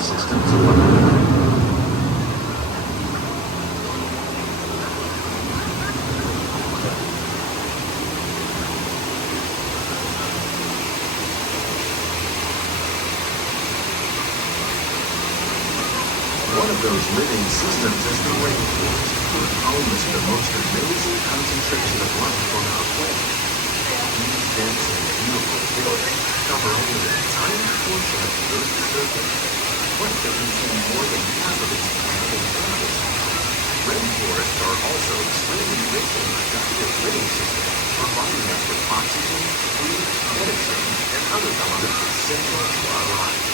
systems alone. One of those living systems is the rainforest, home to the most amazing concentration of life on our planet. These dense and beautiful forests cover only a tiny portion of the Earth's surface, but they contain more than half of its plant and animal species. Rainforests are also extremely rich and productive living systems, providing us with oxygen, food, medicine, and other elements essential to our lives.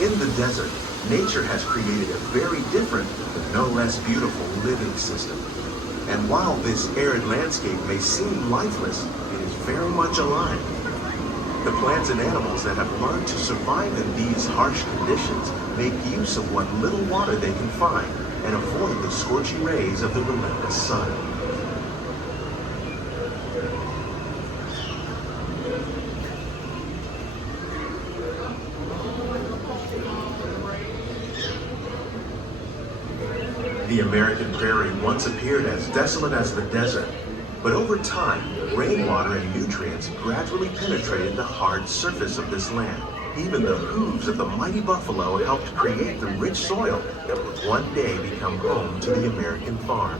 In the desert, nature has created a very different, but no less beautiful living system. And while this arid landscape may seem lifeless, it is very much alive. The plants and animals that have learned to survive in these harsh conditions make use of what little water they can find and avoid the scorching rays of the relentless sun. The American prairie once appeared as desolate as the desert, but over time, rainwater and nutrients gradually penetrated the hard surface of this land. Even the hooves of the mighty buffalo helped create the rich soil that would one day become home to the American farm.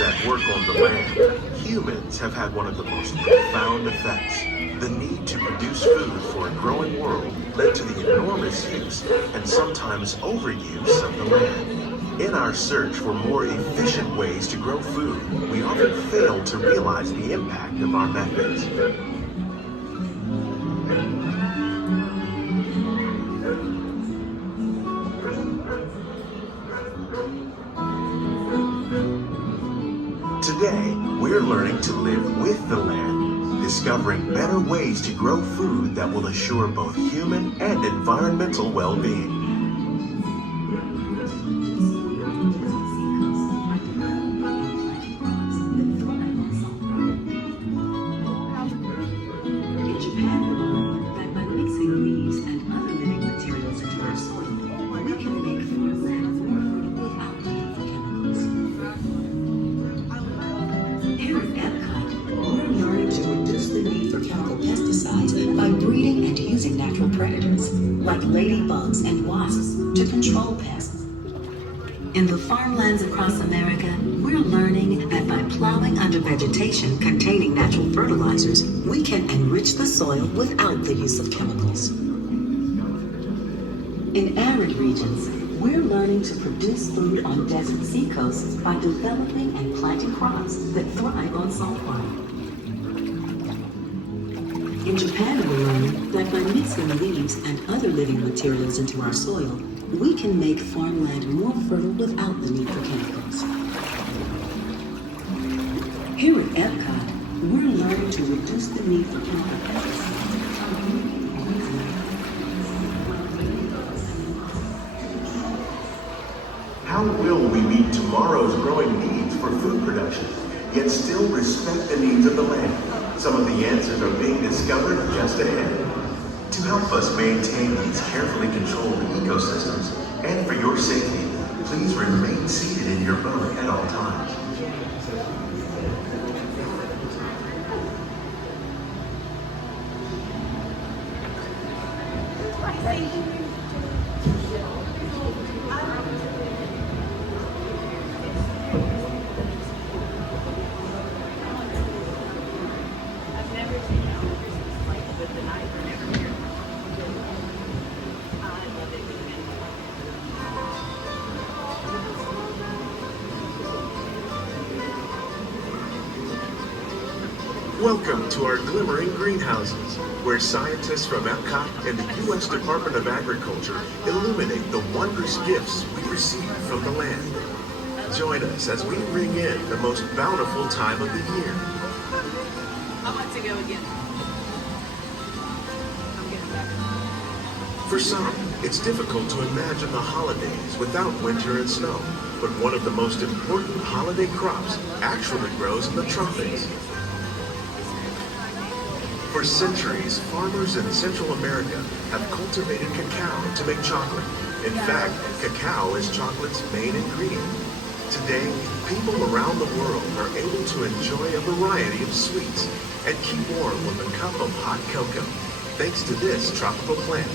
At work on the land, humans have had one of the most profound effects. The need to produce food for a growing world led to the enormous use and sometimes overuse of the land. In our search for more efficient ways to grow food, we often fail to realize the impact of our methods. Today, we're learning to live with the land, discovering better ways to grow food that will assure both human and environmental well-being. In Japan, we learned that by mixing leaves and other living materials into our soil, we can make farmland more fertile without the need for chemicals. Here at Epcot, we're learning to reduce the need for chemical pesticides by breeding and using natural predators, like ladybugs and wasps, to control pests. In the farmlands across America, we're learning that by plowing under vegetation containing natural fertilizers, we can enrich the soil without the use of chemicals. In arid regions, we're learning to produce food on desert seacoasts by developing and planting crops that thrive on saltwater. In Japan, we're learning that by mixing leaves and other living materials into our soil, we can make farmland more fertile without the need for chemicals. Here at Epcot, we're learning to reduce the need for chemical pesticides. How will we meet tomorrow's growing needs for food production, yet still respect the needs of the land? Some of the answers are being discovered just ahead. To help us maintain these carefully controlled ecosystems, and for your safety, please remain seated in your boat at all times. Welcome to our glimmering greenhouses, where scientists from Epcot and the U.S. Department of Agriculture illuminate the wondrous gifts we receive from the land. Join us as we ring in the most bountiful time of the year. I want to go again. I'm getting back. For some, it's difficult to imagine the holidays without winter and snow, but one of the most important holiday crops actually grows in the tropics. For centuries, farmers in Central America have cultivated cacao to make chocolate. In fact, cacao is chocolate's main ingredient. Today, people around the world are able to enjoy a variety of sweets and keep warm with a cup of hot cocoa, thanks to this tropical plant.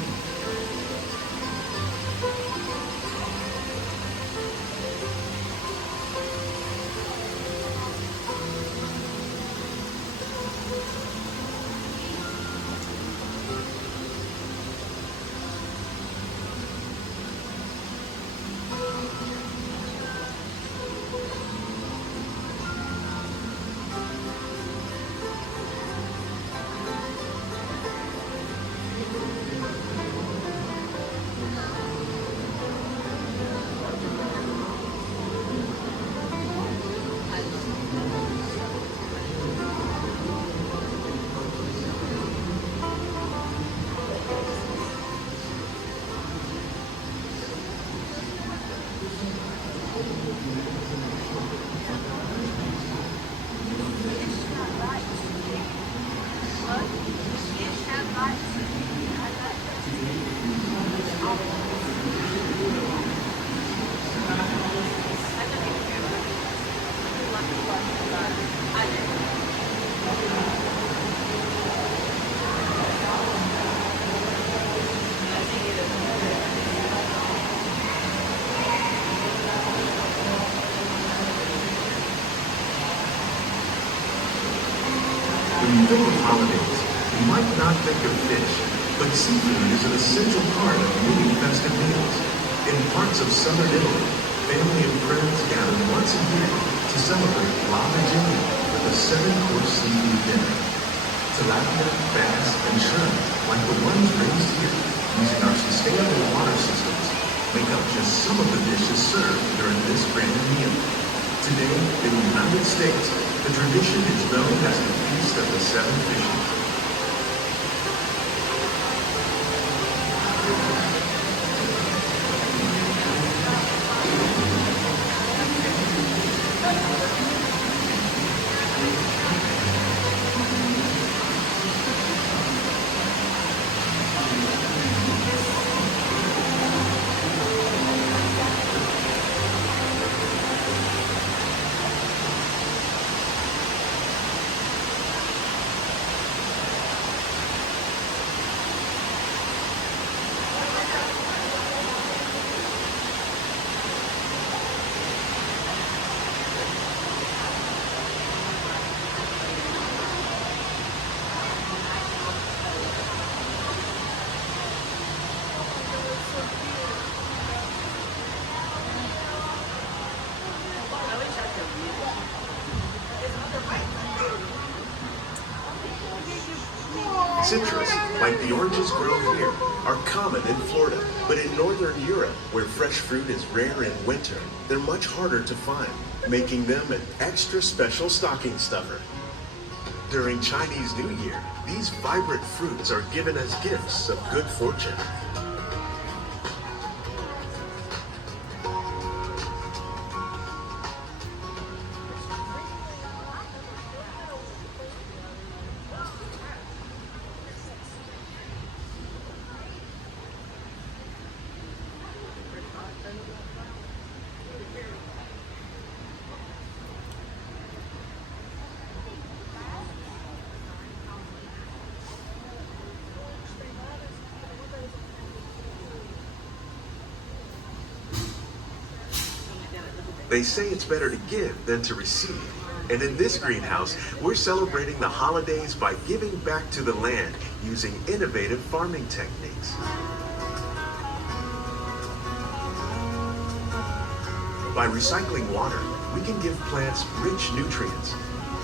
When you think of holidays, you might not think of fish, but seafood is an essential part of many festive meals. In parts of southern Italy, family and friends gather once a year to celebrate La Vigilia with a 7-course seafood dinner. Tilapia, bass, and shrimp, like the ones raised here using our sustainable water systems, make up just some of the dishes served during this grand meal. Today, in the United States, the tradition is known as the Feast of the Seven Fishes. Citrus, like the oranges grown here, are common in Florida, but in Northern Europe, where fresh fruit is rare in winter, they're much harder to find, making them an extra special stocking stuffer. During Chinese New Year, these vibrant fruits are given as gifts of good fortune. They say it's better to give than to receive. And in this greenhouse, we're celebrating the holidays by giving back to the land using innovative farming techniques. By recycling water, we can give plants rich nutrients.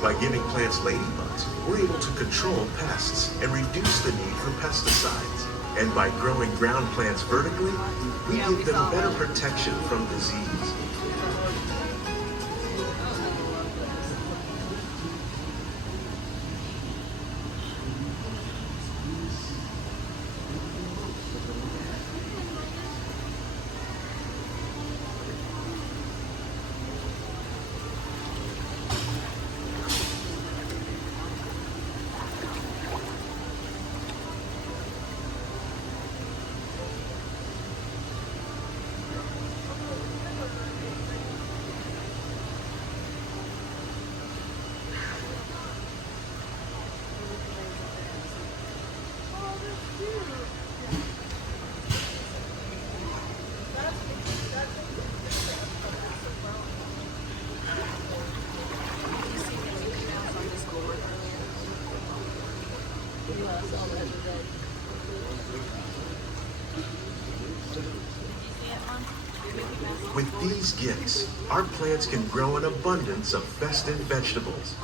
By giving plants ladybugs, we're able to control pests and reduce the need for pesticides. And by growing ground plants vertically, we give them better protection from disease. With these gifts, our plants can grow an abundance of festive vegetables.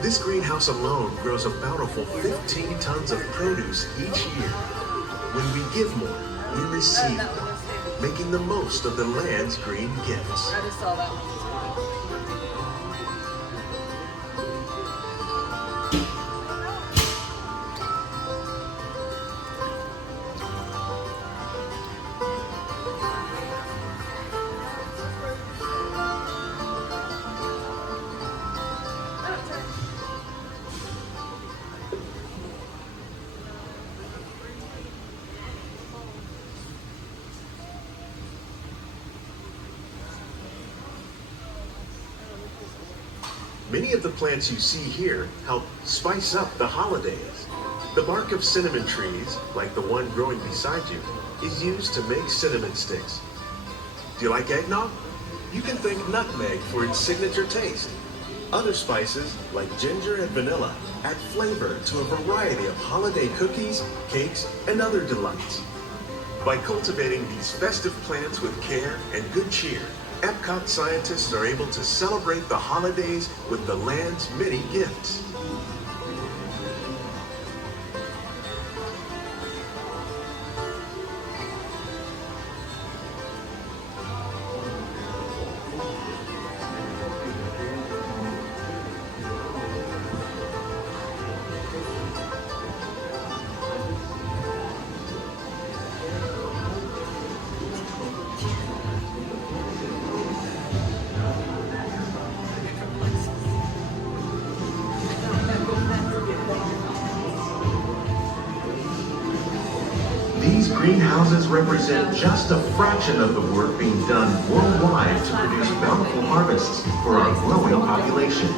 This greenhouse alone grows a bountiful 15 tons of produce each year. When we give more, we receive more, making the most of the land's green gifts. I just saw that one. Many of the plants you see here help spice up the holidays. The bark of cinnamon trees, like the one growing beside you, is used to make cinnamon sticks. Do you like eggnog? You can thank nutmeg for its signature taste. Other spices, like ginger and vanilla, add flavor to a variety of holiday cookies, cakes, and other delights. By cultivating these festive plants with care and good cheer, Epcot scientists are able to celebrate the holidays with the land's many gifts. These greenhouses represent just a fraction of the work being done worldwide to produce bountiful harvests for our growing population.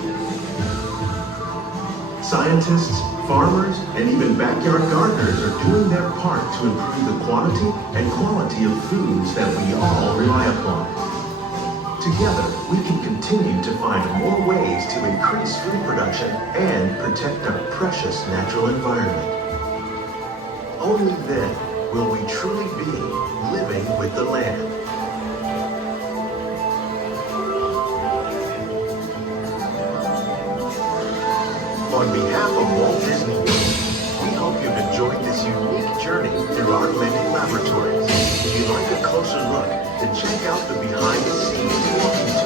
Scientists, farmers, and even backyard gardeners are doing their part to improve the quantity and quality of foods that we all rely upon. Together, we can continue to find more ways to increase food production and protect our precious natural environment. Only then will we truly be living with the land. On behalf of Walt Disney World, we hope you've enjoyed this unique journey through our many laboratories. If you'd like a closer look, then check out the behind-the-scenes walking